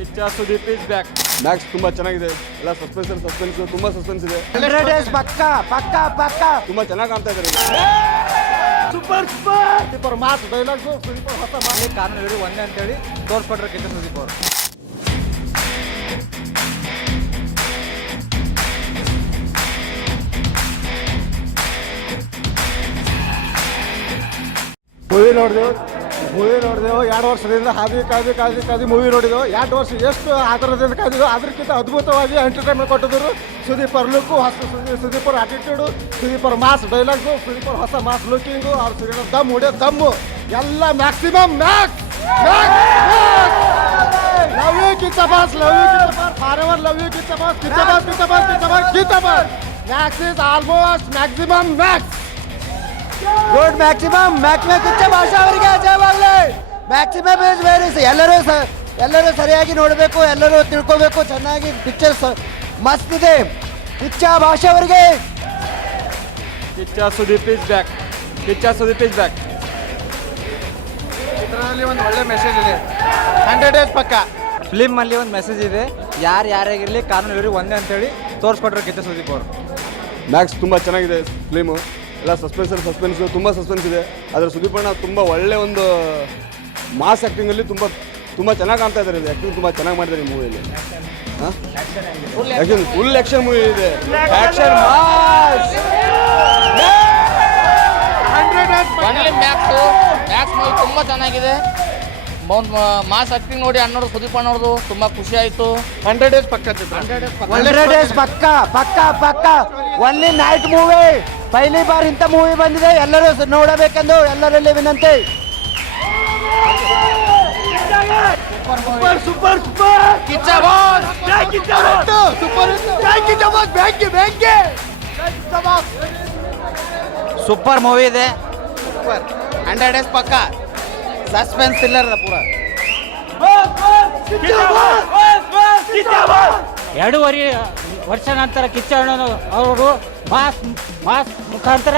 Kichcha Sudeep is back. Max ತುಂಬಾ ಚೆನ್ನಾಗಿದೆ. ಎಲ್ಲ ಸಸ್ಪೆನ್ಸ್ ತುಂಬಾ ಸಸ್ಪೆನ್ಸ್ ಇದೆ. 100 days ಪಕ್ಕ ತುಂಬಾ ಚೆನ್ನಾಗಿ ಕಾಣ್ತಾ ಇದ್ದಾರೆ. ಸೂಪರ್ ಮಾಸ್ ಡೈಲಾಗ್ಸ್ ಸೂಪರ್ ಹೊಸ ಮಾಸ್. ಕಾನೂನು ಇವರು ಒಂದೇ ಅಂತೇಳಿ ತೋರಿಸ್ಕೊಟ್ರೆ ಕಿಚ್ಚ ಸುದೀಪ್ ಅವರು. ಮೂವಿ ನೋಡಿದೆವು 2 ವರ್ಷದಿಂದ ಕಾದಿ ಮೂವಿ ನೋಡಿದೆವು. 2 ವರ್ಷ ಎಷ್ಟು ಆಧಾರದಿಂದ ಕಾದಿದ್ದು. ಅದಕ್ಕಿಂತ ಅದ್ಭುತವಾಗಿ ಎಂಟರ್ಟೈನ್ಮೆಂಟ್ ಕೊಟ್ಟಿದ್ರು. ಸುದೀಪ್ ಅವ್ರ ಲುಕ್ಕು ಹೊಸ ಸುದೀಪ್ ಅವ್ರ ಆಟಿಟ್ಯೂಡು, ಸುದೀಪ್ ಅವ್ರ ಮಾಸ್ ಡೈಲಾಗ್ಸು, ಸುದೀಪ್ ಅವ್ರ ಹೊಸ ಮಾಸ್ ಲುಕ್ಕಿಂಗು, ಅವ್ರ ದಮ್ ಹೊಡೆಯೋ ದಮ್ಮು ಎಲ್ಲ maximum Max. Love you Kichcha boss, for ever love you Kichcha boss. Max is almost maximum Max. Good maximum Kichcha Basha ಅವರಿಗೆ ಜಯವಾಗಲಿ. Maximum is very. ಎಲ್ಲರೂ ಸರಿಯಾಗಿ ನೋಡಬೇಕು, ಎಲ್ಲರೂ ತಿಳ್ಕೋಬೇಕು. ಚೆನ್ನಾಗಿ ಪಿಕ್ಚರ್ಸ್ ಮಸ್ತ್ ಇದೆ. ಕಿಚ್ಚ ಭಾಷಾ ಅವರಿಗೆ. Kichcha Sudeep is back. ಇದರಲ್ಲಿ ಒಂದು ಒಳ್ಳೆ ಮೆಸೇಜ್ ಇದೆ. 100 days ಪಕ್ಕ. ಫಿಲಿಮ್ ಅಲ್ಲಿ ಒಂದು ಮೆಸೇಜ್ ಇದೆ. ಯಾರಾಗಿರ್ಲಿ ಕಾನೂನು ಇವರು ಒಂದೇ ಅಂತೇಳಿ ತೋರಿಸ್ಕೊಟ್ರೆ ಕಿಚ್ಚ ಸುದೀಪ್ ಅವರು. ಮ್ಯಾಕ್ಸ್ ತುಂಬಾ ಚೆನ್ನಾಗಿದೆ ಫಿಲ್ಮು. ಎಲ್ಲ ಸಸ್ಪೆನ್ಸ್ ತುಂಬಾ ಸಸ್ಪೆನ್ಸ್ ಇದೆ. ಆದರೆ ಸುದೀಪ್ ಅಣ್ಣ ತುಂಬಾ ಒಳ್ಳೆ ಒಂದು ಮಾಸ್ ಆ್ಯಕ್ಟಿಂಗಲ್ಲಿ ತುಂಬಾ ಚೆನ್ನಾಗಿ ಕಾಣ್ತಾ ಇದ್ದಾರೆ. ಆ್ಯಕ್ಟಿಂಗ್ ತುಂಬಾ ಚೆನ್ನಾಗಿ ಮಾಡಿದ್ದಾರೆ ಈ ಮೂವಿಯಲ್ಲಿ. ಫುಲ್ ಆ್ಯಕ್ಷನ್ ಮೂವಿ ಇದೆ. Action mass. ಮ್ಯಾಕ್ಸ್ ಮೂವಿ ತುಂಬ ಚೆನ್ನಾಗಿದೆ. ಮಾಸ್ ಆಕ್ಟಿಂಗ್ ನೋಡಿ ಅಣ್ಣವ್ರು ಸುದೀಪ್ ಅಣ್ಣವ್ರದು ತುಂಬ ಖುಷಿ ಆಯಿತು. 100 days ಪಕ್ಕ. 100 days ಪಕ್ಕ. Only night movie. ಪೈಲಿ ಬಾರ್ ಇಂಥ ಮೂವಿ ಬಂದಿದೆ. ಎಲ್ಲರೂ ನೋಡಬೇಕೆಂದು ಎಲ್ಲರಲ್ಲಿ ವಿನಂತಿ. Super Kichcha boss super movie ಇದೆ. 100 days ಪಕ್ಕ. ಸಸ್ಪೆನ್ಸ್ ಥ್ರಿಲ್ಲರ್ ಅದ ಪೂರ. 2.5 ವರ್ಷ ನಂತರ ಕಿಚ್ಚ ಅಣ್ಣನು ಅವರು ಮಾಸ್ ಮುಖಾಂತರ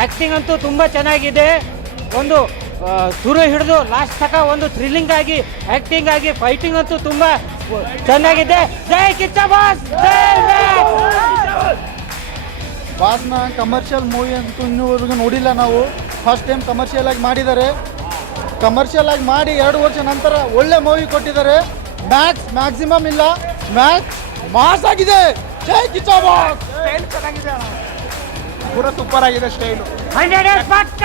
ಆ್ಯಕ್ಟಿಂಗ್ ಅಂತೂ ತುಂಬ ಚೆನ್ನಾಗಿದೆ. ಒಂದು ಶುರು ಹಿಡಿದು ಲಾಸ್ಟ್ ತನಕ ಒಂದು ಥ್ರಿಲ್ಲಿಂಗ್ ಆಗಿ ಆ್ಯಕ್ಟಿಂಗ್ ಆಗಿ ಫೈಟಿಂಗ್ ಅಂತೂ ತುಂಬ ಚೆನ್ನಾಗಿದೆ. ಜೈ ಕಿಚ್ಚ ಬಾಸ್, ಬಾಸ್ನ ಕಮರ್ಷಿಯಲ್ ಮೂವಿ ಅಂತೂ ಇನ್ನೂವರೆಗೂ ನೋಡಿಲ್ಲ ನಾವು. ಫಸ್ಟ್ ಟೈಮ್ ಕಮರ್ಷಿಯಲ್ ಆಗಿ ಮಾಡಿದ್ದಾರೆ. ಕಮರ್ಷಿಯಲ್ ಆಗಿ ಮಾಡಿ 2 ವರ್ಷ ನಂತರ ಒಳ್ಳೆ ಮೂವಿ ಕೊಟ್ಟಿದ್ದಾರೆ. ಮ್ಯಾಕ್ಸಿಮಮ್ ಇಲ್ಲ, ಮ್ಯಾಕ್ಸ್ ಮಾಸ್ ಆಗಿದೆ. ಜೈ ಕಿಚ್ಚ ಬಾಸ್. ಪೂರ ಸೂಪರ್ ಆಗಿದೆ ಸ್ಟೈಲು. 100 days ಪಕ್ಕ.